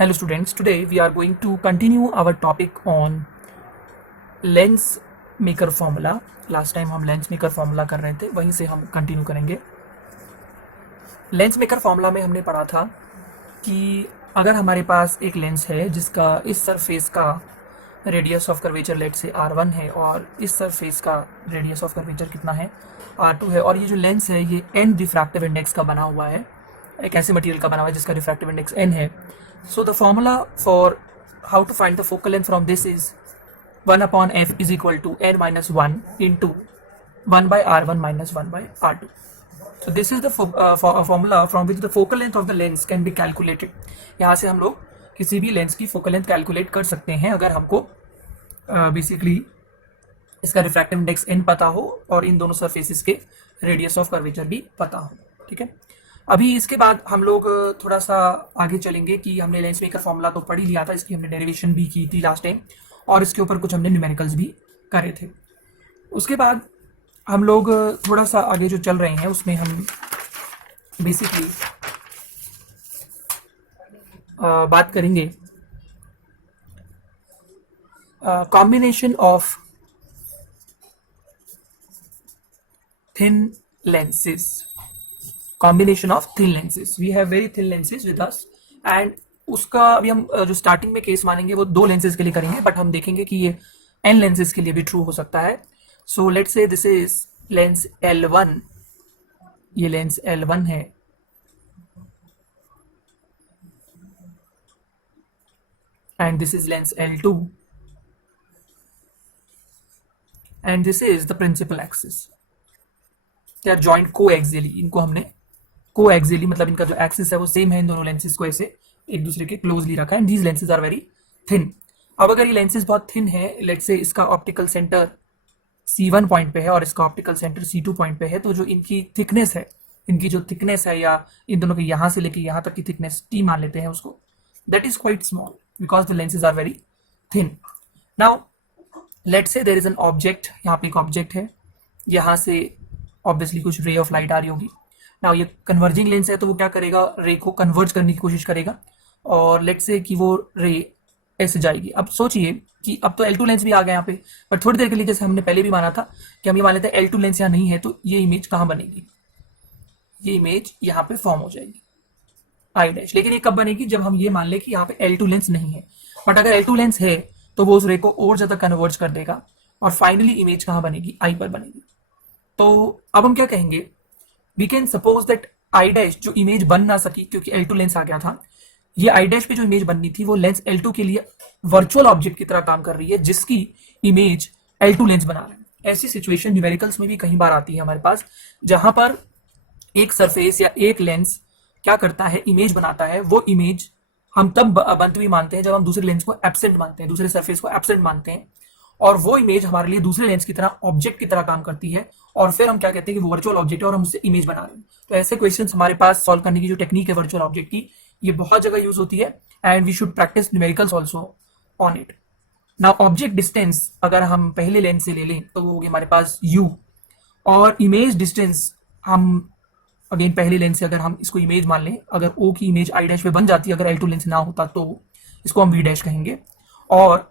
Hello students, today we are going to continue our topic on lens maker formula. Last time हम lens maker formula कर रहे थे, वहीं से हम continue करेंगे. Lens maker formula में हमने पढ़ा था कि अगर हमारे पास एक लेंस है जिसका इस सरफेस का रेडियस ऑफ कर्वेचर लेट से R1 है और इस सरफेस का रेडियस ऑफ कर्वेचर कितना है R2 है, और ये जो लेंस है ये n रिफ्रैक्टिव इंडेक्स का बना हुआ है, एक ऐसे मटेरियल का बना हुआ है जिसका रिफ्रैक्टिव इंडेक्स n है. So the formula for how to find the focal length from this is 1 upon f is equal to n minus 1 into 1 by r1 minus 1 by r2. So this is the formula from which the focal length of the lens can be calculated. यहाँ से हम लोग किसी भी lens की focal length calculate कर सकते हैं अगर हमको बेसिकली इसका रिफ्रैक्टिव इंडेक्स n पता हो और इन दोनों सरफेसेस के रेडियस ऑफ कर्वेचर भी पता हो. ठीक है, अभी इसके बाद हम लोग थोड़ा सा आगे चलेंगे कि हमने लेंस मेकर फॉर्मूला तो पढ़ ही लिया था, इसकी हमने डेरिवेशन भी की थी लास्ट टाइम और इसके ऊपर कुछ हमने न्यूमेरिकल्स भी करे थे. उसके बाद हम लोग थोड़ा सा आगे जो चल रहे हैं उसमें हम बेसिकली बात करेंगे combination of thin lenses. Combination of thin lenses. We have very thin lenses with us and उसका अभी हम जो स्टार्टिंग में केस मानेंगे वो दो लेंसेज के लिए करेंगे, बट हम देखेंगे कि ये n लेंसेज के लिए भी ट्रू हो सकता है. So let's say this is lens L1, ये लेंस L1 है and this is lens L2 and this is the principal axis. They are joint coaxially. इनको हमने कोएक्सियली मतलब इनका जो एक्सिस है वो सेम है, इन दोनों लेंसेज को ऐसे एक दूसरे के क्लोजली रखा है and these lenses are very thin. अब अगर ये लेंसेज बहुत थिन है, लेट्स से इसका ऑप्टिकल सेंटर C1 पॉइंट पे है और इसका ऑप्टिकल सेंटर C2 पॉइंट पे है, तो जो इनकी थिकनेस है, इनकी जो थिकनेस है या इन दोनों के यहाँ से लेके यहाँ तक की थिकनेस T मान लेते हैं उसको, that is quite small because the lenses are very thin. Now let's say there is an object, यहाँ पे एक ऑब्जेक्ट है, यहाँ से ऑब्वियसली कुछ रे ऑफ लाइट आ रही होगी. नाउ ये कन्वर्जिंग लेंस है तो वो क्या करेगा, रे को कन्वर्ज करने की कोशिश करेगा और लेट्स से कि वो रे ऐसे जाएगी. अब सोचिए कि अब तो L2 लेंस भी आ गया यहाँ पे, बट थोड़ी देर के लिए जैसे हमने पहले भी माना था कि हम ये मान लेते हैं L2 लेंस यहाँ नहीं है, तो ये इमेज कहाँ बनेगी, ये इमेज यहाँ पे फॉर्म हो जाएगी आई डैश. लेकिन ये कब बनेगी, जब हम ये मान ले कि यहाँ पे L2 लेंस नहीं है. बट अगर L2 लेंस है तो वो उस रे को और ज्यादा कन्वर्ज कर देगा और फाइनली इमेज कहाँ बनेगी, आई पर बनेगी. तो अब हम क्या कहेंगे, we can suppose that I dash जो इमेज बन ना सकी क्योंकि L2 लेंस आ गया था, ये आई डैश पे जो इमेज बननी थी वो लेंस L2 के लिए वर्चुअल ऑब्जेक्ट की तरह काम कर रही है जिसकी इमेज L2 लेंस बना रहा है. ऐसी सिचुएशन न्यूमेरिकल्स में भी कई बार आती है हमारे पास, जहां पर एक सरफेस या एक लेंस क्या करता है, इमेज बनाता है. वो इमेज हम तब बनती हुई मानते हैं जब हम दूसरे लेंस को एब्सेंट मानते हैं, दूसरे सरफेस को एब्सेंट मानते हैं, और वो इमेज हमारे लिए दूसरे लेंस की तरह ऑब्जेक्ट की तरह काम करती है और फिर हम क्या कहते हैं कि वो वर्चुअल ऑब्जेक्ट है और हम उससे इमेज बना रहे हैं. तो ऐसे क्वेश्चंस हमारे पास सॉल्व करने की जो टेक्निक है वर्चुअल ऑब्जेक्ट की, ये बहुत जगह यूज होती है and we should practise numericals also on it. Now object distance अगर हम पहले लेंस से ले लें तो वो होगी हमारे पास u, और इमेज डिस्टेंस हम अगेन पहले लेंस से अगर हम इसको इमेज मान लें, अगर O की इमेज आई डैश पे बन जाती है अगर L2 लेंस ना होता तो इसको हम V डैश कहेंगे. और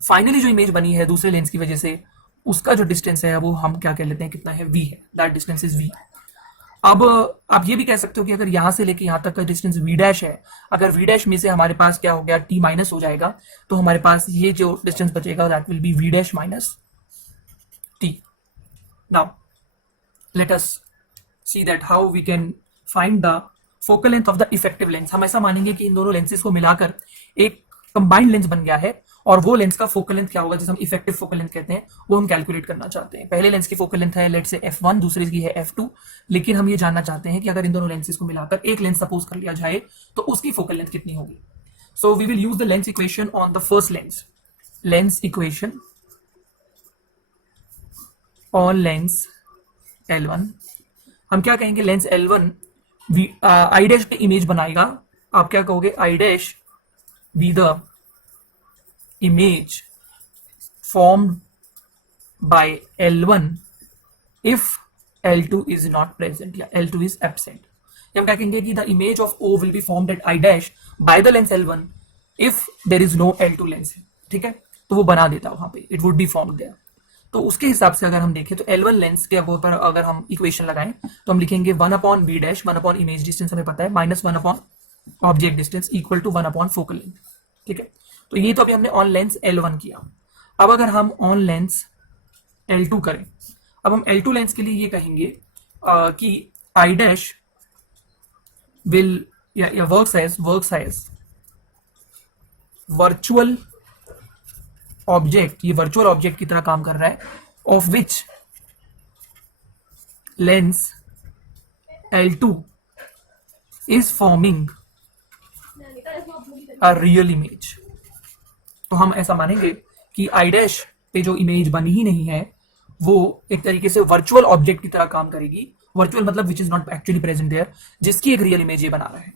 फाइनली जो इमेज बनी है दूसरे लेंस की वजह से, उसका जो डिस्टेंस है वो हम क्या कह लेते हैं, कितना है, v है, दैट डिस्टेंस इज v. अब आप ये भी कह सकते हो कि अगर यहां से लेके यहां तक का डिस्टेंस v डैश है, अगर v डैश में से हमारे पास क्या हो गया t माइनस हो जाएगा, तो हमारे पास ये जो डिस्टेंस बचेगा that will be v dash minus t. Now let us see that how we can find the focal length of the effective lens. हम ऐसा मानेंगे कि इन दोनों लेंसेज को मिलाकर एक कंबाइंड लेंस बन गया है और वो लेंस का फोकल लेंथ क्या होगा, जिसे हम इफेक्टिव फोकल लेंथ कहते हैं, वो हम कैलकुलेट करना चाहते हैं. पहले लेंस की फोकल लेंथ है लेट्स से f1, दूसरे की है f2, लेकिन हम ये जानना चाहते हैं कि अगर इन दोनों लेंसेज को मिलाकर एक लेंस सपोज कर लिया जाए तो उसकी फोकल लेंथ कितनी होगी. So we will use the lens equation on the first lens. Lens equation on lens L1, हम क्या कहेंगे, लेंस L1 आई डैश पे इमेज बनाएगा. आप क्या कहोगे, I dash be the image formed by L1 if L2 is not present या L2 is absent. हम क्या कहेंगे कि the image of O will be formed at I dash by the lens L1 if there is no L2 lens, ठीक है, तो वो बना देता वहां पे, it would be formed there. तो उसके हिसाब से अगर हम देखें तो L1 लेंस के ऊपर अगर हम इक्वेशन लगाएं तो हम लिखेंगे 1/b डैश 1 इमेज डिस्टेंस हमें पता है minus 1 object distance equal to 1 focal length, ठीक है। तो ये तो अभी हमने ऑन लेंस L1 किया। अब अगर हम ऑन लेंस L2 करें, अब हम L2 लेंस के लिए ये कहेंगे कि आई डैश विल या वर्क्स एज वर्चुअल ऑब्जेक्ट, ये वर्चुअल ऑब्जेक्ट की तरह काम कर रहा है, of which lens L2 is forming a real image. तो हम ऐसा मानेंगे कि आई डैश पे जो इमेज बनी ही नहीं है वो एक तरीके से वर्चुअल ऑब्जेक्ट की तरह काम करेगी। वर्चुअल मतलब which is not actually present there, जिसकी एक रियल इमेज ये बना रहा है।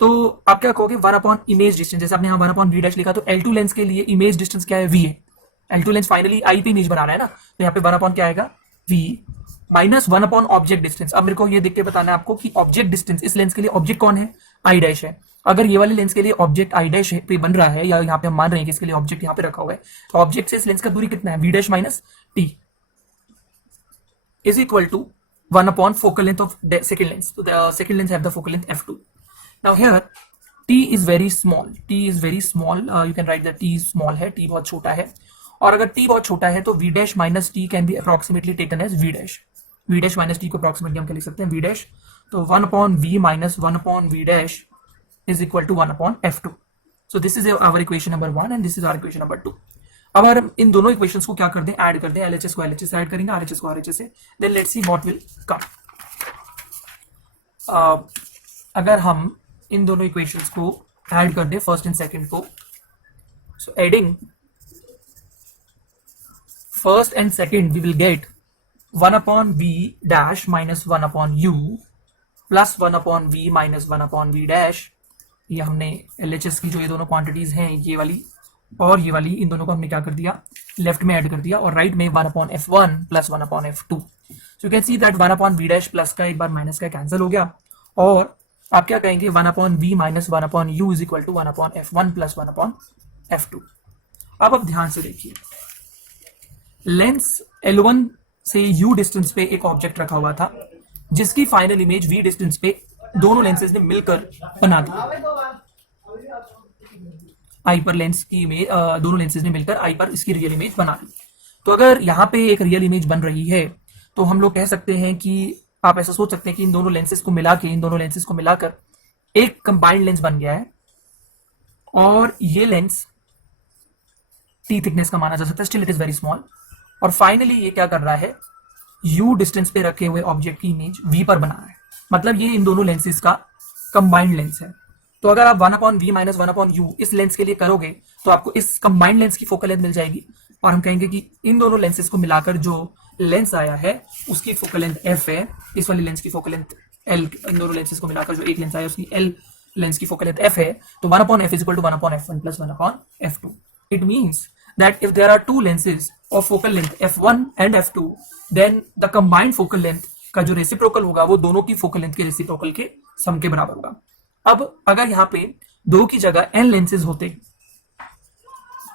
तो आप क्या कहोगे 1 इमेज डिस्टेंस, जैसे आपने यहाँ 1 v डैश लिखा, तो L2 लेंस के लिए इमेज डिस्टेंस क्या है, v है। L2 लेंस फाइनली आई पे इमेज बना रहा है ना, तो यहाँ पे 1 क्या आएगा, v माइनस 1 ऑब्जेक्ट डिस्टेंस। अब मेरे को ये देख के बताना है आपको कि ऑब्जेक्ट डिस्टेंस इस लेंस के लिए ऑब्जेक्ट कौन है, आई डैश है। अगर ये वाले लेंस के लिए ऑब्जेक्ट आई डैश पे बन रहा है, या यहाँ पे हम मान रहे हैं कि इसके लिए ऑब्जेक्ट यहाँ पे रखा हुआ है, तो ऑब्जेक्ट से इस लेंस का दूरी कितना है, v dash minus t is equal to 1 focal length of the second lens. So the second lens have the focal length f2. Now here t is very small. T is very small. You can write that t is small है, t बहुत छोटा है। और अगर t बहुत छोटा है तो v dash minus t can be approximately taken as v dash. v dash minus t को approximately हम क्या लिख सकते हैं, v dash। तो 1/v minus 1/v dash is equal to 1/f2. So this is our equation number 1 and this is our equation number 2. अब अगर हम इन दोनों इक्वेशंस को क्या कर दें, ऐड कर दें, LHS को LHS से ऐड करेंगे, RHS को RHS से, then let's see what will come. अगर हम इन दोनों इक्वेशंस को ऐड कर दें, फर्स्ट एंड सेकंड को, so adding first and second we will get 1/v dash minus 1/u plus 1/v minus 1/v dash. ये हमने LHS की जो ये दोनों क्वांटिटीज हैं, ये वाली और ये वाली, इन दोनों को हमने क्या कर दिया, लेफ्ट में ऐड कर दिया, और राइट में 1/f1 plus 1/f2। So you can see that 1/v dash plus का एक बार माइनस का कैंसिल हो गया, और आप क्या कहेंगे 1/v minus 1/u is equal to 1/f1 plus 1/f2। अब आप ध्यान से देखिए, लेंस L1 से u डिस्टेंस पे एक ऑब्जेक्ट रखा हुआ था, जिसकी फाइनल इमेज v डिस्टेंस पे दोनों लेंसेज ने मिलकर बना दी। आई पर लेंस की इमेज, दोनों लेंसेज ने मिलकर आई पर इसकी रियल इमेज बना ली। तो अगर यहाँ पे एक रियल इमेज बन रही है तो हम लोग कह सकते हैं कि आप ऐसा सोच सकते हैं कि इन दोनों लेंसेज को मिलाकर एक कंबाइंड लेंस बन गया है, और ये लेंस t थिकनेस का माना जा सकता है, still it is very small. और फाइनली ये क्या कर रहा है, u डिस्टेंस पे रखे हुए ऑब्जेक्ट की इमेज v पर बना रहा है, मतलब ये इन दोनों लेंसेज का कंबाइंड लेंस है। तो अगर आप 1/v माइनस 1/u इस लेंस के लिए करोगे तो आपको इस कंबाइंड लेंस की फोकल लेंथ मिल जाएगी, और हम कहेंगे कि इन दोनों लेंसेज को मिलाकर जो लेंस आया है उसकी फोकल लेंथ f है, इस वाली लेंस की फोकल लेंथ l, इन दोनों लेंसेज को मिलाकर जो एक लेंस आया उसकी l लेंस की फोकल लेंथ f है। तो 1/f is equal to 1/f1 plus 1/f2. It means that if there are two lenses of focal length f1 and f2, then the combined focal length का जो reciprocal होगा वो दोनों की focal length के reciprocal के सम के बराबर होगा। अब अगर यहाँ पे दो की जगह n लेंसेज होते,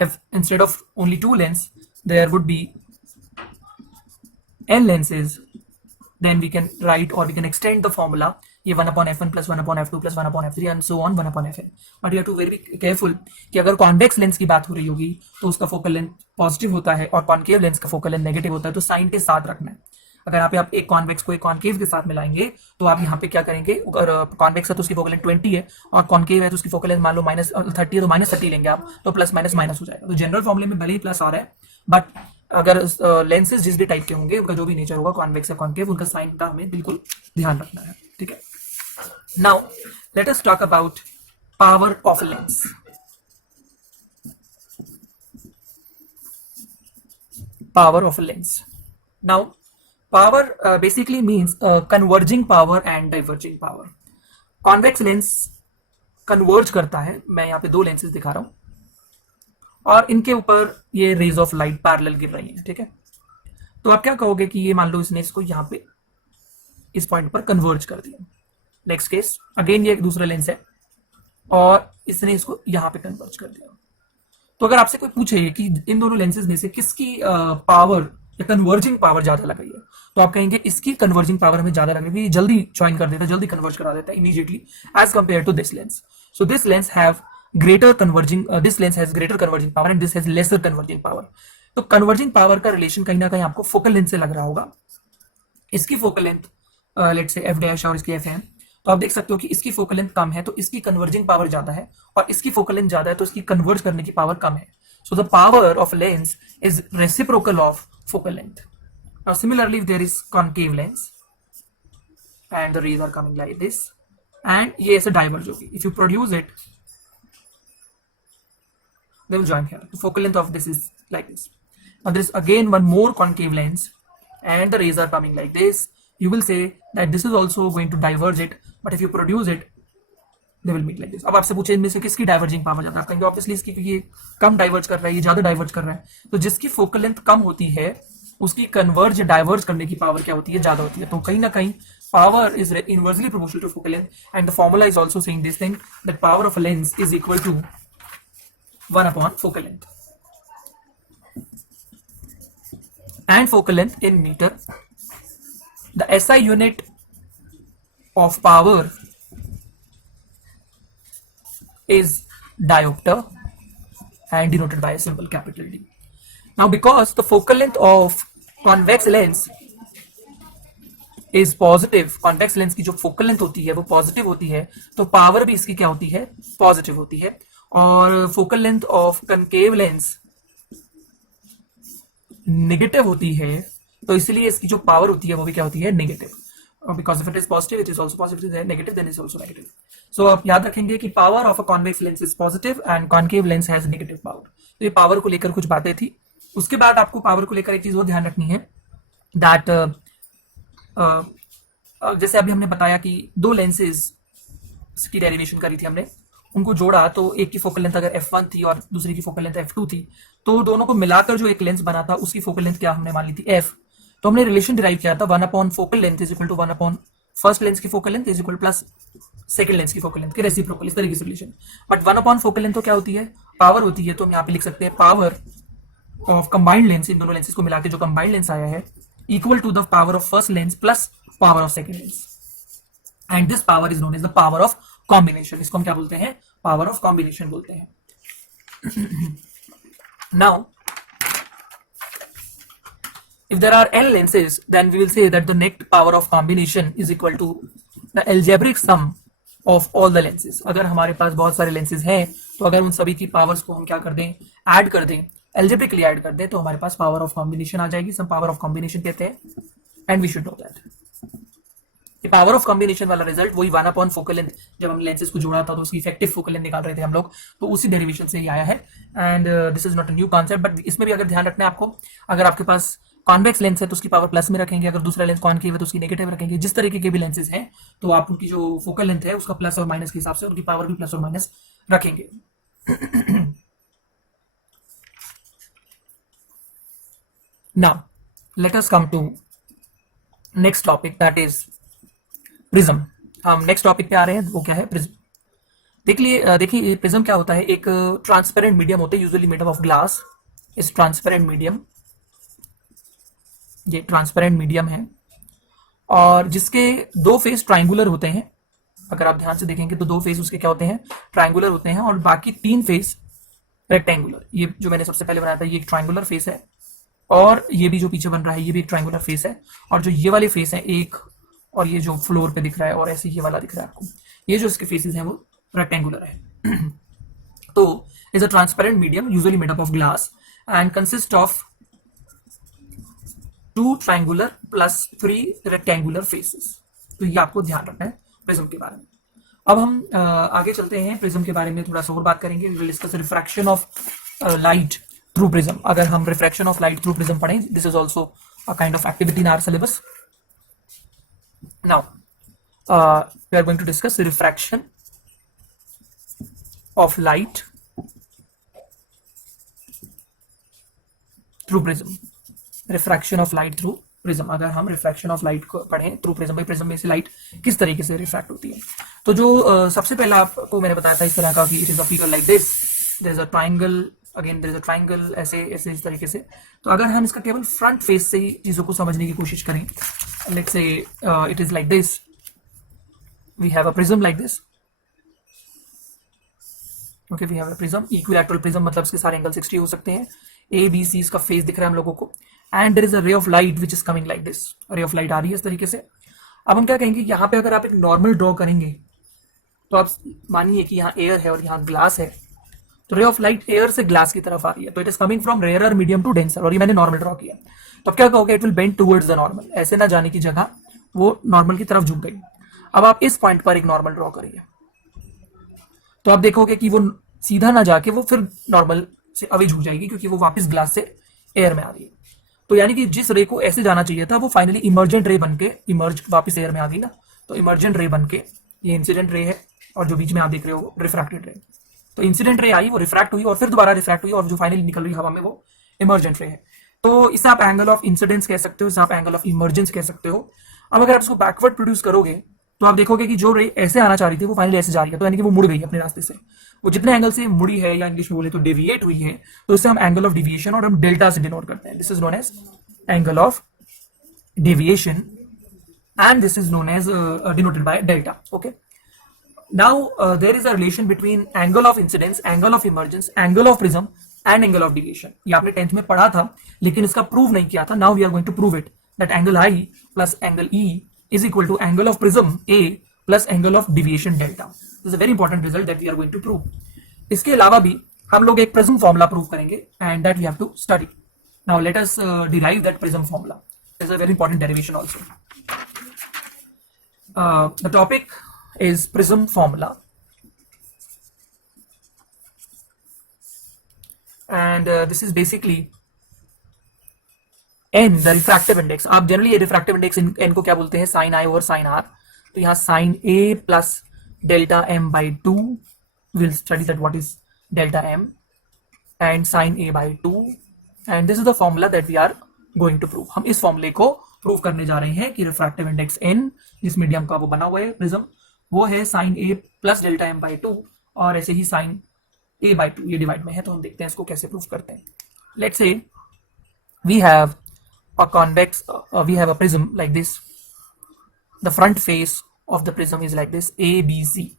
if instead of only two lens there would be n lenses, then we can write or we can extend the formula, ये 1/f1 plus 1/f2 plus 1/f3 and so on 1/fn। But you have to very careful कि अगर convex lens की बात हो रही होगी तो उसका फोकल लेंथ पॉजिटिव होता है और कॉन्केव लेंस का फोकल लेंथ नेगेटिव होता है, तो साइन के साथ रखना है। अगर यहाँ पे आप एक कॉन्वेक्स को एक कॉन्केव के साथ मिलाएंगे तो आप यहाँ पे क्या करेंगे, अगर कॉन्वेक्स है तो उसकी फोकल लेंथ 20 है और कॉन्केव है तो उसकी फोकल लेंथ मान लो -30 है, तो -30 लेंगे आप, तो प्लस माइनस माइनस हो जाएगा। तो जनरल फॉर्मूले में भले ही प्लस आ रहा है, बट अगर लेंसेज जिस भी टाइप के होंगे उनका जो भी नेचर होगा कॉन्वेक्स या कॉन्केव, उनका साइन का हमें बिल्कुल ध्यान रखना है, ठीक है। Now let us talk about power of lens. Power of a lens. Now power basically means converging power and diverging power. Convex lens converge करता है, मैं यहाँ पे दो लेंसेज दिखा रहा हूँ और इनके ऊपर ये रेज ऑफ लाइट पैरेलल गिर रही हैं, ठीक है। तो आप क्या कहोगे कि ये मान लो इसने इसको यहाँ पे इस पॉइंट पर कन्वर्ज कर दिया, नेक्स्ट केस, अगेन ये एक दूसरा लेंस है और इसने इसको यहां पे कन्वर्ज कर दिया। तो अगर आपसे कोई पूछे कि इन दोनों लेंसेज में से किसकी पावर या कन्वर्जिंग पावर ज्यादा लग रही है, तो आप कहेंगे इसकी कन्वर्जिंग पावर हमें ज्यादा लग रही है, जल्दी ज्वाइन कर देता है, जल्दी कन्वर्ज करा देता है immediately as compare to this lens. So this lens have greater converging, this lens has greater converging power and this has lesser converging power. तो कन्वर्जिंग पावर का रिलेशन कहीं ना कहीं आपको फोकल लेंथ से लग रहा होगा। इसकी focal length let's say F dash और इसकी एफ है, तो आप देख सकते हो कि इसकी फोकल लेंथ कम है तो इसकी कन्वर्जिंग पावर ज्यादा है, और इसकी फोकल लेंथ ज्यादा है तो इसकी कन्वर्ज करने की पावर कम है। So the power of lens is reciprocal of focal length. Now similarly if there is concave lens and the rays are coming like this and ये ऐसे diverge होगी, if you produce it they will join here. The focal length of this is like this. Now there is again one more concave lens and the rays are coming like this. You will say that this is also going to diverge it, but if you produce it they will meet like this. अब आपसे पूछे इनमें से किसकी diverging power ज्यादा, आप कहेंगे obviously इसकी, क्योंकि ये कम डाइवर्ज कर रहा है, ये ज्यादा डाइवर्ज कर रहा है। तो जिसकी फोकल लेंथ कम होती है उसकी कन्वर्ज डाइवर्ज करने की पावर क्या होती है, ज्यादा होती है। तो कहीं ना कहीं power is inversely proportional to focal length and the formula is also saying this thing that power of a lens is equal to 1 upon focal length and focal length in metre. The SI unit of power is diopter and denoted by a symbol capital D. Now because the focal length of convex lens is positive, convex lens की जो focal length होती है वो positive होती है, तो power भी इसकी क्या होती है, positive होती है। और focal length of concave lens negative होती है, तो इसलिए इसकी जो power होती है वो भी क्या होती है, negative. Because if it is positive it is also positive, if it is negative then it is also negative. So आप याद रखेंगे कि power of a convex lens is positive and concave lens has negative power. तो ये power को लेकर कुछ बातें थी। उसके बाद आपको पावर को लेकर एक चीज और ध्यान रखनी है दैट जैसे अभी हमने बताया कि दो लेंसेज की डेरिवेशन करी थी हमने, उनको जोड़ा तो एक की फोकल लेंथ अगर f1 थी और दूसरी की फोकल लेंथ f2 थी, तो दोनों को मिलाकर जो एक लेंस बना था उसकी फोकल लेंथ क्या हमने मान ली थी f। तो हमने रिलेशन डिराइव किया था 1 upon focal length is equal to 1 upon first lens की focal length is equal plus second lens की फोकल लेंथ के रेसिप्रोकल, इस तरीके से relation. But 1 upon focal length तो क्या होती है, पावर होती है। तो हम यहाँ पे लिख सकते हैं पावर ऑफ कंबाइंड लेंस, इन दोनों लेंसेज को मिलाकर जो कंबाइंड लेंस आया है equal to the power of first lens plus power of second lens, and this power is known as the power of combination. इसको हम क्या बोलते हैं, पावर ऑफ कॉम्बिनेशन बोलते हैं। Now if there are n lenses then we will say that the net power of combination is equal to the algebraic sum of all the lenses. अगर हमारे पास बहुत सारे lenses हैं तो अगर उन सभी की पावर्स को हम क्या कर दें, ऐड कर दें, algebraically ऐड कर दें, तो हमारे पास पावर ऑफ कॉम्बिनेशन आ जाएगी। सब पावर ऑफ कॉम्बिनेशन कहते हैं and we should know that. Power of combination वाला रिजल्ट वही 1 अपॉन फोकल लेंथ, जब हम लेंसेज को जोड़ा था तो उसकी इफेक्टिव फोकल लेंथ निकाल रहे थे हम लोग, तो उसी डेरिवेशन से ही आया है। And this is not a new concept, but इसमें भी अगर ध्यान रखना है आपको, अगर आपके पास कॉन्वेक्स लेंस है तो उसकी पावर प्लस में रखेंगे, अगर दूसरा लेंस कॉनकेव है तो उसकी नेगेटिव रखेंगे। जिस तरीके के भी लेंसेज हैं तो आप उनकी जो फोकल लेंथ है उसका प्लस और माइनस के हिसाब से उनकी पावर भी प्लस और माइनस रखेंगे। Now let us come to next topic that is prism. हम नेक्स्ट टॉपिक पे आ रहे हैं, वो क्या है, प्रिज्म। देखिए प्रिज्म क्या होता है, एक ट्रांसपेरेंट मीडियम होता है यूजुअली मेड ऑफ ग्लास। इस ट्रांसपेरेंट मीडियम, ये ट्रांसपेरेंट मीडियम है और जिसके दो फेस ट्राइंगुलर होते हैं। अगर आप ध्यान से देखेंगे तो दो फेस उसके क्या होते हैं, ट्राइंगुलर होते हैं, और बाकी 3 फेस रेक्टेंगुलर। ये जो मैंने सबसे पहले बनाया था ये एक ट्राइंगुलर फेस है, और ये भी जो पीछे बन रहा है ये भी एक ट्राइंगुलर फेस है, और जो ये वाले फेस है एक, और ये जो फ्लोर पे दिख रहा है और ऐसे ये वाला दिख रहा है आपको, ये जो इसके फेसेस हैं वो रेक्टेंगुलर है। तो is a transparent medium usually made up of glass and consist of 2 triangular plus 3 rectangular faces. तो ये आपको ध्यान रखना है प्रिज्म के बारे में। अब हम आगे चलते हैं, प्रिज्म के बारे में थोड़ा सा और बात करेंगे। We will discuss refraction of light through prism. अगर हम refraction of light through prism पढ़ें, this is also a kind of activity in our syllabus. Now we are going to discuss refraction of light through prism. Refraction of light through prism, अगर हम refraction of light को पढ़ें through prism, भाई prism में से light किस तरीके से रिफ्रैक्ट होती है। तो जो सबसे पहला आपको मैंने बताया था इस तरह का कि it is a figure like this, there is a triangle, again there is a triangle, ऐसे ऐसे इस तरीके से। तो अगर हम इसका केवल फ्रंट फेस से ही चीजों को समझने की कोशिश करें, let's say it is like this, we have a prism like this, okay, we have a prism, equilateral prism, मतलब इसके सारे एंगल 60 हो सकते हैं, ए बी सी इसका फेस दिख रहा है हम लोगों को, and there is a ray of light which is coming like this, ray of light आ रही है इस तरीके से। अब हम क्या कहेंगे, यहाँ पे अगर आप एक नॉर्मल ड्रॉ करेंगे तो आप मानिए कि यहाँ एयर है और यहाँ ग्लास है, तो रे ऑफ लाइट एयर से ग्लास की तरफ आ रही है, तो it is coming from rare medium to denser, और ये मैंने नॉर्मल ड्रॉ किया। तो अब क्या कहोगे, it will bend towards the normal, ऐसे ना जाने की जगह वो नॉर्मल की तरफ झुक गई। अब आप इस पॉइंट पर एक नॉर्मल ड्रॉ करिए, तो आप देखोगे कि वो सीधा ना जाके वो फिर नॉर्मल से अवे झुक जाएगी, क्योंकि वो वापस ग्लास से एयर में आ रही है। तो यानी कि जिस रे को ऐसे जाना चाहिए था वो फाइनली इमर्जेंट रे बन के इमर्ज वापस एयर में आ गई ना, तो इमर्जेंट रे बन के, ये इंसिडेंट रे है और जो बीच में आप देख रहे हो रिफ्रैक्टेड रे, तो इंसिडेंट रे आई, वो रिफ्रैक्ट हुई और फिर दोबारा रिफ्रैक्ट हुई, और जो फाइनली निकल रही हवा में वो इमर्जेंट रे है। तो इसे आप एंगल ऑफ इंसिडेंस कह सकते हो, इसे आप एंगल ऑफ इमर्जेंस कह सकते हो। अब अगर आप इसको बैकवर्ड प्रोड्यूस करोगे तो आप देखोगे कि जो रे ऐसे आना चाह रही थी वो फाइनली ऐसे जा रही है, तो यानी कि वो मुड़ गई अपने रास्ते से, वो जितने एंगल से मुड़ी है या इंग्लिश में बोले तो डेविएट हुई है, तो इससे हम एंगल ऑफ डिविएशन और हम डेल्टा से डिनोट करते हैं, this is known as angle of deviation and this is known as denoted by delta. Okay, now there is a relation between angle of incidence, angle of emergence, angle of prism and angle of deviation. ये आपने 10th में पढ़ा था लेकिन इसका prove नहीं किया था। Now we are going to prove it that angle I plus angle E is equal to angle of prism A plus angle of deviation delta. This is a very important result that we are going to prove. इसके अलावा भी हम लोग एक prism formula prove करेंगे and that we have to study. Now let us derive that prism formula. It's a very important derivation also. The topic is prism formula, and this is basically n, the refractive index. आप generally ये refractive index n को क्या बोलते हैं, sin i over sin r, तो यहाँ sin a plus delta m by 2, we'll study that what is delta m, and sin a by 2, and this is the formula that we are going to prove. हम इस फॉर्मूले को prove करने जा रहे हैं कि रिफ्रैक्टिव इंडेक्स n जिस मीडियम का वो बना हुआ है प्रिज्म, वो है sin a plus delta m by 2, और ऐसे ही sin a बाई 2 ये डिवाइड में है। तो हम देखते हैं इसको कैसे प्रूव करते हैं। Let's say we have a convex, we have a prism like this, the front face of the prism is like this, A B C,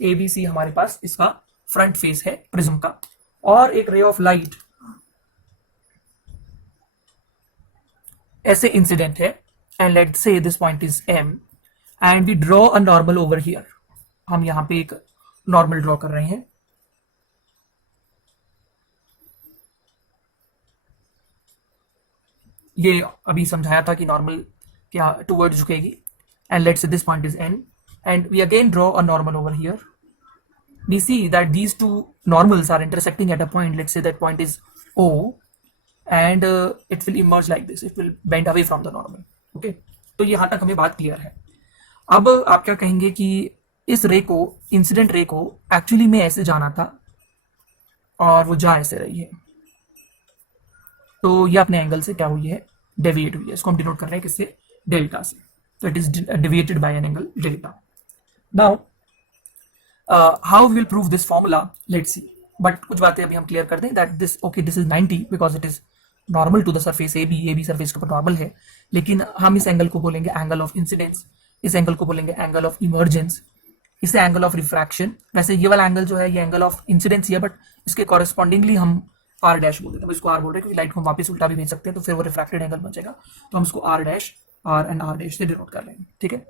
A B C हमारे पास इसका फ्रंट फेस है प्रिज्म का, और एक ray of light ऐसे incident है, and let's say this point is m and we draw a normal over here. हम यहां पे एक नॉर्मल ड्रॉ कर रहे हैं, ये अभी समझाया था कि नॉर्मल क्या टुवर्ड्स झुकेगी, and let's say this point is n and we again draw a normal over here. We see that these two normals are intersecting at a point, let's say that point is O, and it will emerge like this, it will bend away from the normal. Okay, तो यहाँ तक हमें बात clear है। अब आप क्या कहेंगे कि इस रे को, इंसिडेंट रे को एक्चुअली में ऐसे जाना था और वो जा ऐसे रही है, तो ये अपने एंगल से क्या हुई है, डेविएट हुई है। इसको हम डिनोट कर रहे हैं किससे, डेल्टा से, तो it is deviated by an angle delta. Now how we will prove this formula, let's see, but कुछ बातें अभी हम क्लियर कर दें that this, okay, this is 90 because it is normal to the surface AB surface के ऊपर normal है, लेकिन हम इस एंगल को बोलेंगे एंगल ऑफ इंसिडेंस, इस एंगल को बोलेंगे एंगल ऑफ इमर्जेंस, इसे एंगल ऑफ रिफ्रैक्शन। वैसे ये वाला एंगल जो है ये एंगल ऑफ इंसिडेंस ही है, बट इसके कॉरेस्पॉन्डिंगली हम आर डैश बोल देते हैं, इसको आर बोल रहे हैं क्योंकि लाइट को हम वापस उल्टा भी भेज सकते हैं, तो फिर वो रिफ्रैक्टेड एंगल बन जाएगा, तो हम इसको R dash R and R dash से डिनोट कर लेंगे। ठीक है,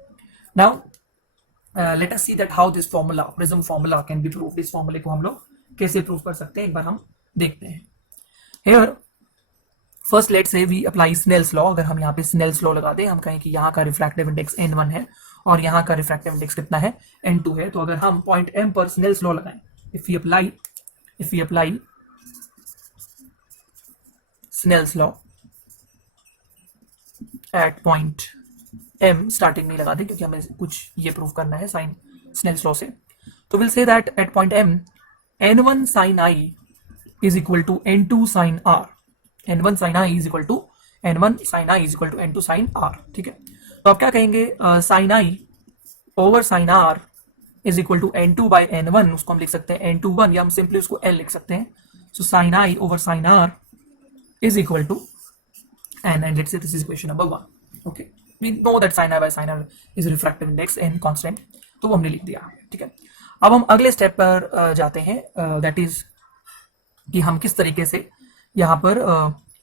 now let us see that how this formula, prism formula can be proved। इस फॉर्मूले को हम लोग कैसे प्रूव कर सकते हैं, एक बार हम देखते हैं। Here first let's say we apply Snell's law। अगर हम यहाँ पे Snell's law लगा दें, हम कहें कि यहाँ का रिफ्रैक्टिव इंडेक्स n1 है और यहाँ का रिफ्रैक्टिव इंडेक्स कितना है, n2 है, तो अगर हम पॉइंट m पर Snell's law लगाएं, if we apply Snell's law at point m, starting में लगा दें क्योंकि हमें कुछ ये प्रूव करना है साइन स्नेल्स लॉ से, तो will say that at point m n1 sin i is equal to n2 sin r, n1 sin i is equal to n1 sin i is equal to n2 sin r, ठीक है। तो आप क्या कहेंगे, sin i over sin r is equal to n2 by n1, उसको हम लिख सकते हैं n21 या हम सिंपली उसको l लिख सकते हैं। सो sin i over sin r is equal to n, and let's say this is equation number 1. Okay, we know that sin i by sin r is refractive index n constant, तो वो हमने लिख दिया, ठीक है। अब हम अगले स्टेप पर जाते हैं, दैट इज कि हम किस तरीके से यहाँ पर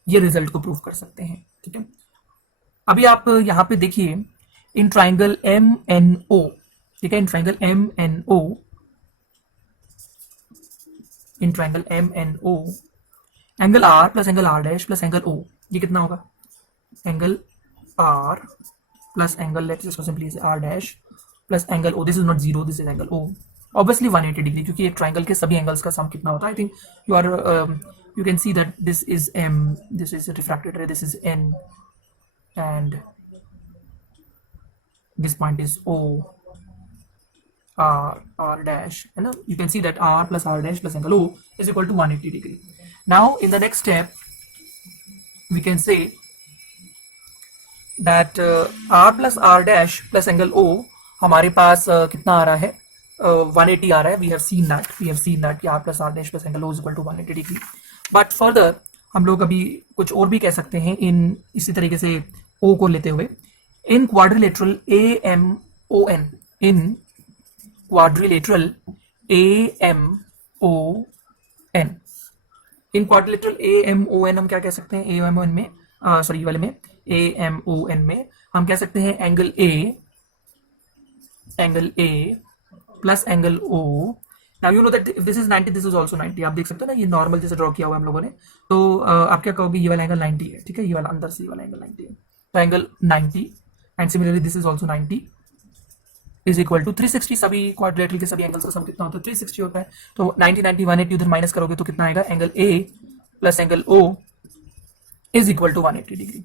ये रिजल्ट को प्रूव कर सकते हैं, ठीक है। अभी आप यहाँ पे देखिए in triangle M N O, ठीक है, in triangle M N O, in triangle M N O angle R plus angle R dash plus angle O, ये कितना होगा, angle R plus angle, let's इसको simply R dash plus angle O, this is not zero, this is angle O, obviously 180 degree, क्योंकि एक triangle के सभी angles का सम कितना होता है। I think you can see that this is M, this is refracted ray, this is N, and this point is O, r dash, you know, you can see that r plus r dash plus angle o is equal to 180 degree. Now in the next step we can say that r plus r dash plus angle o हमारे पास कितना आ रहा है, 180 आ रहा है। we have seen that कि r plus r dash plus angle o is equal to 180 degree. But further हम लोग अभी कुछ और भी कह सकते हैं इन इसी तरीके से o को लेते हुए, in quadrilateral AMON, in quadrilateral AMON, in quadrilateral AMON हम क्या कह सकते हैं, AMON में सॉरी वाले में AMON में हम कह सकते हैं angle A plus angle O। Now you know that if this is 90, this is also 90, आप देख सकते हो ना, ये नॉर्मल जैसे ड्रॉ किया हुआ हम लोगों ने, तो आप क्या कहोगे, ये वाला एंगल 90 है, ठीक है, ये वाला अंदर से ये वाला एंगल 90 है, तो angle 90 and similarly this is also 90 is equal to 360, सभी क्वाड्रिलेटरल के सभी एंगल्स का सम कितना होता है, 360 होता है। तो 90 90 180 उधर माइनस करोगे तो कितना आएगा, angle A plus angle O is equal to 180 degree.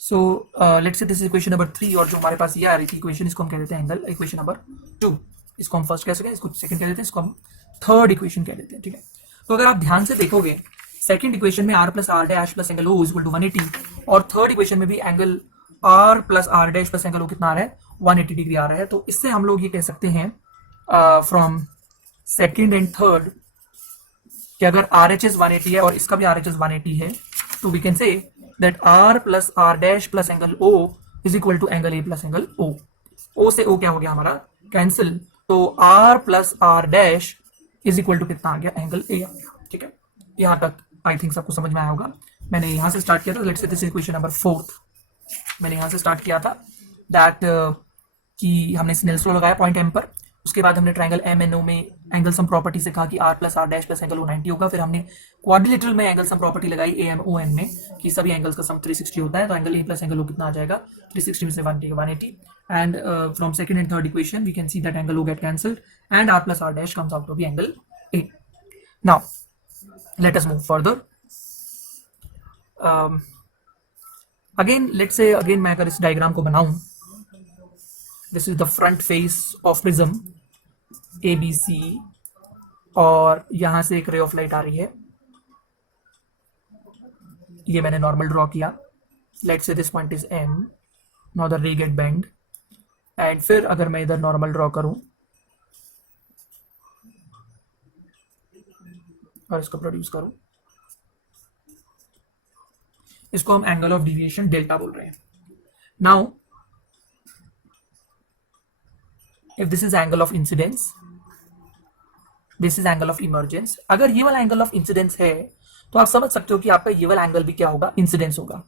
So let's say this is equation number 3, और जो हमारे पास ये आ रही थी इक्वेशन, इसको हम कह देते हैं एंगल इक्वेशन नंबर 2, इसको हम फर्स्ट कह सकते हैं, इसको सेकंड कह देते हैं, इसको हम थर्ड इक्वेशन कह देते हैं, ठीक है। तो अगर आप ध्यान से देखोगे सेकंड इक्वेशन में r plus r dash plus angle O is equal to 180, और थर्ड इक्वेशन में भी angle r plus r dash plus angle O कितना आ रहा है, 180 डिग्री आ रहा है। तो इससे हम लोग ये कह सकते हैं फ्रॉम सेकंड एंड थर्ड कि अगर RHS 180 है और इसका भी RHS 180 है, तो we can say that r plus r dash plus angle O is equal to angle A plus angle O। O से O क्या हो गया हमारा, कैंसिल, तो r plus r dash is equal to कितना आ गया, एंगल A आ गया, ठीक है। यहाँ तक आई थिंक सबको समझ में आया होगा। मैंने यहाँ से स्टार्ट किया था, let's say this is equation number 4, मैंने यहाँ से स्टार्ट किया था दैट कि हमने स्नेल्स लॉ लगाया पॉइंट M पर, उसके बाद हमने ट्राइंगल MNO में एंगल सम प्रॉपर्टी से कहा कि r plus r dash plus angle O 90 होगा। फिर हमने क्वाड्रिलेटरल में एंगल सम प्रॉपर्टी लगाई AMON में कि सभी एंगल्स का सम 360 होता है, तो angle A plus angle O कितना आ जाएगा, 360 में से 180, and from second and third equation we can see that angle O get cancelled and r plus r dash comes out to be angle A। Now let us move further. Again let's say again मैं अगर इस diagram को बनाऊं, this is the front face of prism ABC, और यहां से एक ray of light आ रही है, ये मैंने नॉर्मल ड्रॉ किया, let's say this point is M, now the ray get bend, and फिर अगर मैं इधर नॉर्मल ड्रॉ करूं और इसको प्रोड्यूस करूं, इसको हम एंगल ऑफ डिविएशन डेल्टा बोल रहे हैं। Now if this is angle of incidence, this is angle of emergence, अगर ये वाला एंगल ऑफ इंसिडेंस है तो आप समझ सकते हो कि आपका ये वाला एंगल भी क्या होगा, इंसिडेंस होगा,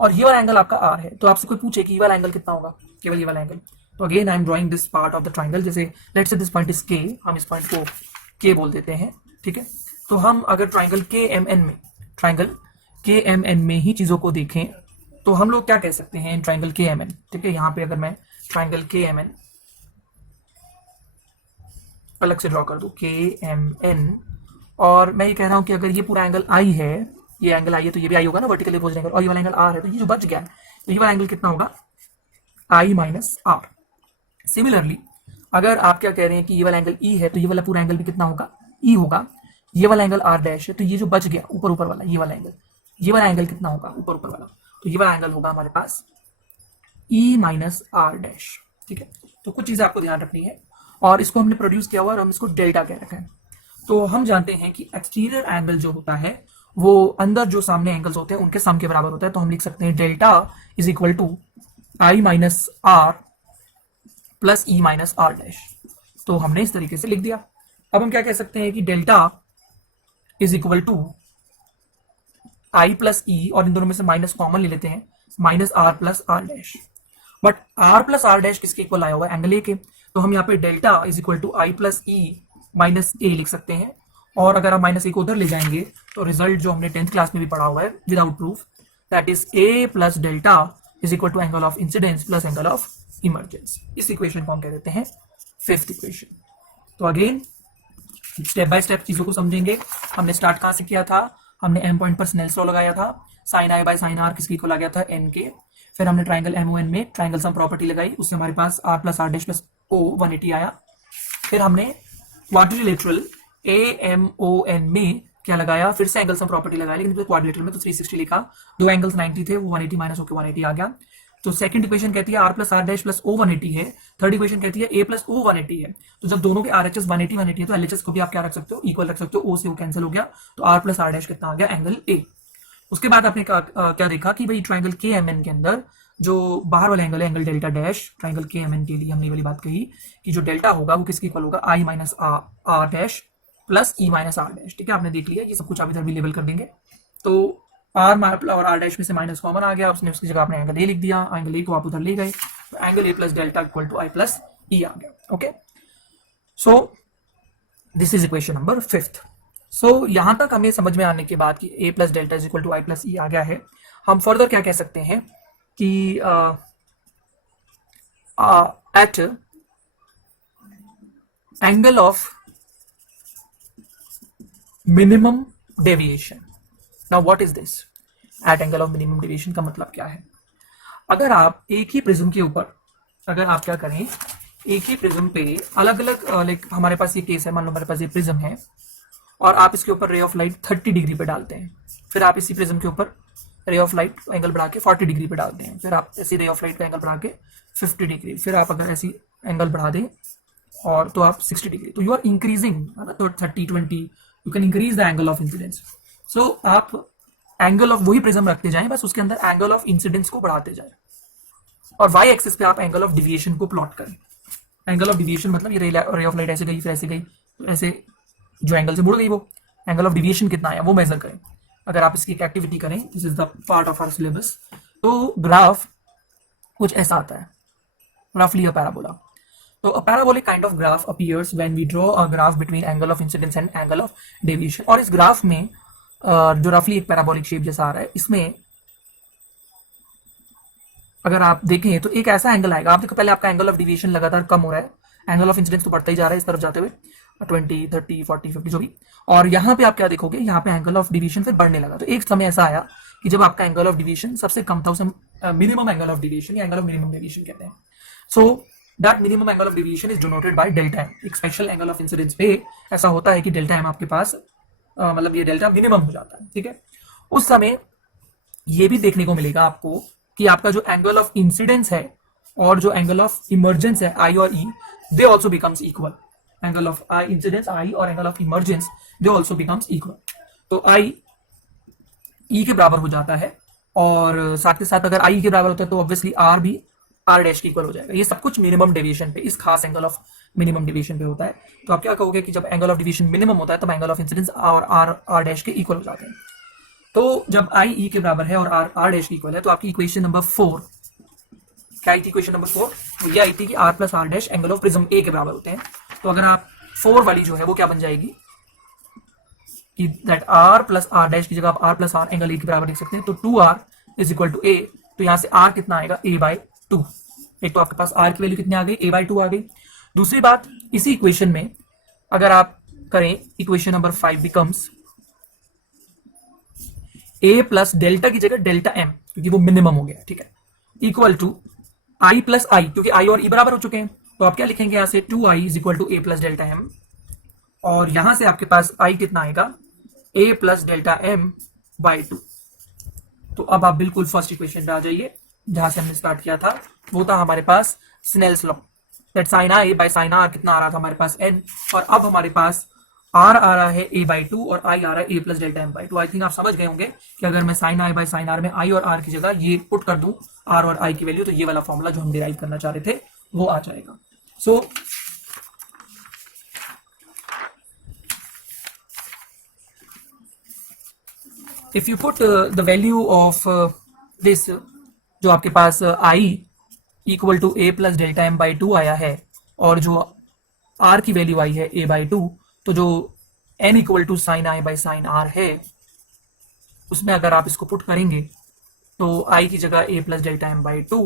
और ये वाला एंगल आपका R है। तो आपसे कोई पूछे कि ये वाला एंगल कितना होगा, केवल ये वाला एंगल, तो again I am drawing this part of the triangle, जैसे let's say this point is K, हम इस पॉइंट को K बोल देते हैं, ठीक है। तो हम अगर ट्राइंगल KMN में ही चीजों को देखें तो हम लोग क्या कह सकते हैं, ट्राइंगल KMN, ठीक है। यहाँ पे अगर मैं ट्राइंगल KMN अलग से ड्रॉ कर दूं, KMN, और मैं ये कह रहा हूं कि अगर ये पूरा एंगल I है, ये एंगल I है, तो ये भी I होगा ना, वर्टिकल अपोजिट एंगल, और ये वाला एंगल R है, तो ये जो बच गया तो ये वाला एंगल कितना होगा, I माइनस R। सिमिलरली अगर आप क्या कह रहे हैं कि ये वाला एंगल E है, तो ये वाला पूरा एंगल भी कितना होगा, E होगा। ये वाला एंगल R डैश है, तो ये जो बच गया ऊपर वाला, ये वाला एंगल कितना होगा, ऊपर वाला, तो ये वाला एंगल होगा हमारे पास ई माइनस आर डैश। ठीक है, तो कुछ चीजें आपको ध्यान रखनी है, और इसको हमने प्रोड्यूस किया हुआ और हम इसको डेल्टा कह रखा है। तो हम जानते हैं कि एक्सटीरियर एंगल जो होता है वो अंदर जो सामने एंगल्स होते हैं उनके सम के बराबर होता है। तो हम लिख सकते हैं delta is equal to I minus R plus E minus R dash. तो हमने इस तरीके से लिख दिया। अब हम क्या कह सकते हैं कि delta is equal to I plus E, और इन दोनों में से माइनस कॉमन ले लेते हैं, minus R plus R dash. But R plus R dash किसके इक्वल आया हुआ है? एंगल ए के। तो हम यहाँ पे delta is equal to I plus E minus A लिख सकते हैं, और अगर हम माइनस ए को उधर ले जाएंगे तो रिजल्ट जो हमने 10th क्लास में भी पढ़ा हुआ है without proof, that is A plus delta is equal to angle of incidence plus angle of emergence. इस इक्वेशन को हम कह देते हैं फिफ्थ इक्वेशन। तो अगेन स्टेप बाय स्टेप चीजों को समझेंगे। हमने स्टार्ट कहां से किया था? हमने एम पॉइंट पर स्नेल्स लॉ लगाया था, sine I by sine R किसकी इक्वल आ गया था? एन के। फिर हमने ट्राइंगल एमओएन में ट्राइंगल सम प्रॉपर्टी लगाई, उससे हमारे पास R plus R dash plus O 180 आया। फिर हमने quadrilateral A M O N में क्या लगाया? फिर से एंगल सम प्रॉपर्टी लगाई, लेकिन क्वाड्रिलेटरल में तो 360 लिखा, दो एंगल्स 90 थे, वो 180 माइनस होकर 180 आ गया। तो सेकंड इक्वेशन कहती है R plus R dash plus O 180 है, थर्ड इक्वेशन कहती है ए प्लस ओ 180 है। तो जब दोनों के आर एच एस 180 है तो एल एच एस को भी आप क्या रख सकते हो? इक्वल रख सकते हो, ओ से वो कैंसिल हो गया, तो आर प्लस आर डैश कितना आ गया? Angle A. उसके बाद आपने क्या देखा कि भाई ट्राइंगल के एम एन के अंदर जो बाहर वाला एंगल है एंगल डेल्टा डैश, ट्राइंगल के एम एन के लिए हमने ये वाली बात कही कि जो डेल्टा होगा वो किसके इक्वल होगा? I minus R dash plus E minus R dash. ठीक है, आपने देख लिया, ये सब कुछ आप इधर भी लेबल कर देंगे। तो आर और आर डैश में से माइनस कॉमन आ गया, उसने उसकी जगह आपने एंगल ए लिख दिया, एंगल ए को आप उधर ले गए, तो angle A plus delta equal to I plus E आ गया। Okay, so this is equation number fifth. सो यहां तक हमें समझ में आने के बाद कि A plus delta is equal to I plus E आ गया है, हम फर्दर क्या कह सकते हैं कि at angle of minimum deviation. Now what is this? At angle of minimum deviation का मतलब क्या है? अगर आप एक ही प्रिज्म के ऊपर, अगर आप क्या करें, एक ही प्रिज्म पे अलग अलग, लाइक हमारे पास ये केस है, मान लो हमारे पास ये प्रिज्म है और आप इसके ऊपर रे ऑफ लाइट 30 डिग्री पे डालते हैं, फिर आप इसी प्रिज्म के ऊपर रे ऑफ लाइट एंगल बढ़ा के 40 डिग्री पे डालते हैं, फिर आप ऐसी रे ऑफ लाइट का एंगल बढ़ा के 50 डिग्री, फिर आप अगर ऐसी एंगल बढ़ा दें और तो आप 60 डिग्री, तो यू आर इंक्रीजिंग, तो 30-20 you can increase the angle of incidence. So आप एंगल ऑफ वही प्रिज्म रखते जाएं, बस उसके अंदर एंगल ऑफ इंसिडेंस को बढ़ाते जाएं, और वाई एक्सिस पे आप एंगल ऑफ डिविएशन को प्लॉट करें। एंगल ऑफ डिविएशन मतलब ये रे ऑफ लाइट ऐसे गई, फिर ऐसे गई, तो ऐसे जो एंगल से मुड़ गई वो एंगल ऑफ डिविएशन कितना आया वो मेजर करें। अगर आप इसकी एक्टिविटी करें, this is the part of our syllabus, तो ग्राफ कुछ ऐसा आता है, रफली अ पैराबोला। तो a parabolic kind of graph appears when we draw a graph between angle of incidence and angle of deviation। और इस ग्राफ में जो रफली एक पैराबोलिक शेप जैसा आ रहा है, इसमें अगर आप देखें तो एक ऐसा एंगल आएगा, आप देखो पहले आपका एंगल ऑफ डिविएशन लगातार कम हो रहा है, एंगल ऑफ इंसिडेंस तो बढ़ता ही जा रहा है इस तरफ जाते हुए 20, 30, 40, 50 जो भी, और यहाँ पे आप क्या देखोगे, यहाँ पे एंगल ऑफ डिविएशन फिर बढ़ने लगा। तो एक समय ऐसा आया कि जब आपका एंगल ऑफ डिविएशन सबसे कम था, उसे मिनिमम एंगल ऑफ डिविएशन या एंगल ऑफ मिनिमम डेविएशन कहते हैं। So that minimum angle of deviation is denoted by delta M. एक स्पेशल एंगल ऑफ इंसिडेंस पे ऐसा होता है कि डेल्टा एम आपके पास मतलब ये डेल्टा मिनिमम हो जाता है। ठीक है, उस समय ये भी देखने को मिलेगा आपको कि आपका जो एंगल ऑफ इंसिडेंस है और जो एंगल ऑफ इमर्जेंस है आई और E, they also becomes equal. Angle of I incidence I और angle of emergence they also becomes equal. तो आई ई के बराबर हो जाता है, और साथ के साथ अगर आई के बराबर होता है तो ऑब्वियसली आर भी आर डैश की इक्वल हो जाएगा। ये सब कुछ मिनिमम डेविएशन पे, इस खास एंगल ऑफ मिनिमम डेविएशन पे होता है। तो आप क्या कहोगे कि जब एंगल ऑफ डेविएशन मिनिमम होता है तब एंगल ऑफ इंसिडेंस और आर डैश के इक्वल हो जाते हैं। तो जब आई ई के बराबर है और आर डैश की इक्वल है, तो आपकी इक्वेशन नंबर 4 क्या आई थी? इक्वेशन नंबर 4 ये आई थी कि R plus R dash angle of prism A के बराबर होते हैं। तो अगर आप 4 वाली जो है वो क्या बन जाएगी कि that R plus R dash की जगह आप R plus R angle A के बराबर लिख सकते हैं। तो 2r इज इक्वल टू ए, तो यहां से r कितना आएगा? a/2। एक तो आपके पास r की वैल्यू कितनी आ गई? a/2 आ गई। दूसरी बात, इसी इक्वेशन में अगर आप करें, equation number 5 becomes a plus delta की जगह डेल्टा m, क्योंकि वो मिनिमम हो गया। ठीक है, इक्वल टू i प्लस आई, क्योंकि i और e बराबर हो चुके हैं, तो आप क्या लिखेंगे यहां से? 2i is equal to a plus delta m, और यहां से आपके पास i कितना आएगा? a plus delta m/2। तो अब आप बिल्कुल फर्स्ट इक्वेशन पे आ जाइए जहां से हमने स्टार्ट किया था। वो था हमारे पास Snell's law, that sine I by sine R कितना आ रहा था हमारे पास n, और अब हमारे पास r आ रहा है a/2 और i आ रहा है a plus delta m by two. I think आप समझ गए होंगे कि अगर मैं sine I by sine R में i और r की जगह ये पुट कर दूं r और i की वैल्यू, तो ये वाला फॉर्मूला जो हम डिराइव करना चाह रहे थे वो आ जाएगा। So if you put the value of this, जो आपके पास i equal to a plus delta m by two आया है और जो r की वैल्यू आई है a बाई टू, तो जो n equal to sine I by sine R है उसमें अगर आप इसको पुट करेंगे तो i की जगह a plus delta m by to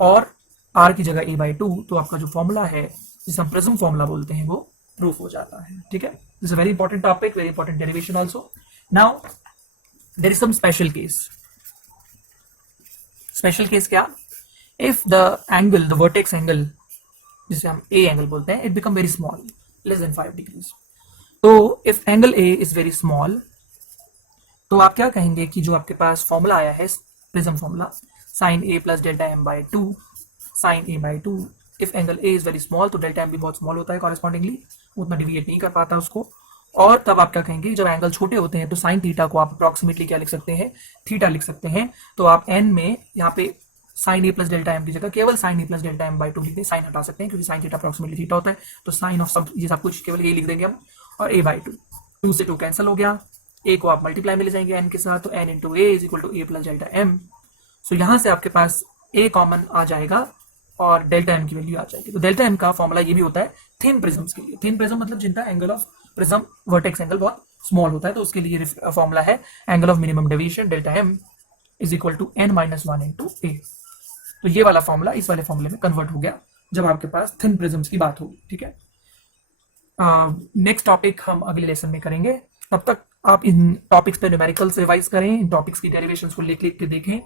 और r की जगह a बाई टू, तो आपका जो फॉर्मूला है जिसे हम प्रिज्म फॉर्मूला बोलते हैं वो प्रूफ हो जाता है। ठीक है, this is a very important topic, very important derivation also. Now there is some special case. Special case क्या? If the angle, the vertex angle जिसे हम ए एंगल बोलते हैं, it become very small, less than 5 degrees. तो if angle A is very small, तो आप क्या कहेंगे कि जो आपके पास फॉर्मूला आया है prism formula sine A plus delta M by two sine A by two, if angle A is very small तो डेल्टा एम भी बहुत स्मॉल होता है, कॉरेस्पॉन्डिंगली उतना डिविएट नहीं कर पाता उसको। और तब आप क्या कहेंगे, जब एंगल छोटे होते हैं तो साइन थीटा को आप अप्रॉक्सीमेटली क्या लिख सकते हैं, थीटा लिख सकते हैं। तो आप एन में यहाँ पे sine A plus delta M की जगह केवल sine A plus delta M by two लिख दें, साइन हटा सकते हैं क्योंकि साइन थीटा अप्रॉक्सीमेटली थीटा होता है, तो साइन ऑफ सब ये सब कुछ केवल ये लिख देंगे हम, और ए बाई टू, 2 से 2 कैंसिल हो गया, ए को आप मल्टीप्लाई में ले जाएंगे एन के साथ, तो N into A is equal to A plus delta M. So यहाँ से आपके पास ए कॉमन आ जाएगा और डेल्टा एम की वैल्यू आ जाएगी। तो डेल्टा एम का फॉर्मूला ये भी होता है थिन प्रिज्म्स के लिए। थिन प्रिज्म मतलब जिनका angle of prism vertex angle बहुत स्मॉल होता है, तो उसके लिए फॉर्मूला है angle of minimum deviation delta M is equal to n minus 1 into A. तो ये वाला फॉर्मूला इस वाले फॉर्मूले में कन्वर्ट हो गया जब आपके पास थिन प्रिज्म्स की बात होगी। ठीक है, नेक्स्ट टॉपिक हम अगले लेसन में करेंगे। तब तक आप इन टॉपिक्स पे न्यूमेरिकल्स रिवाइज करें, इन टॉपिक्स की डेरिवेशंस को लिख लिख के देखें।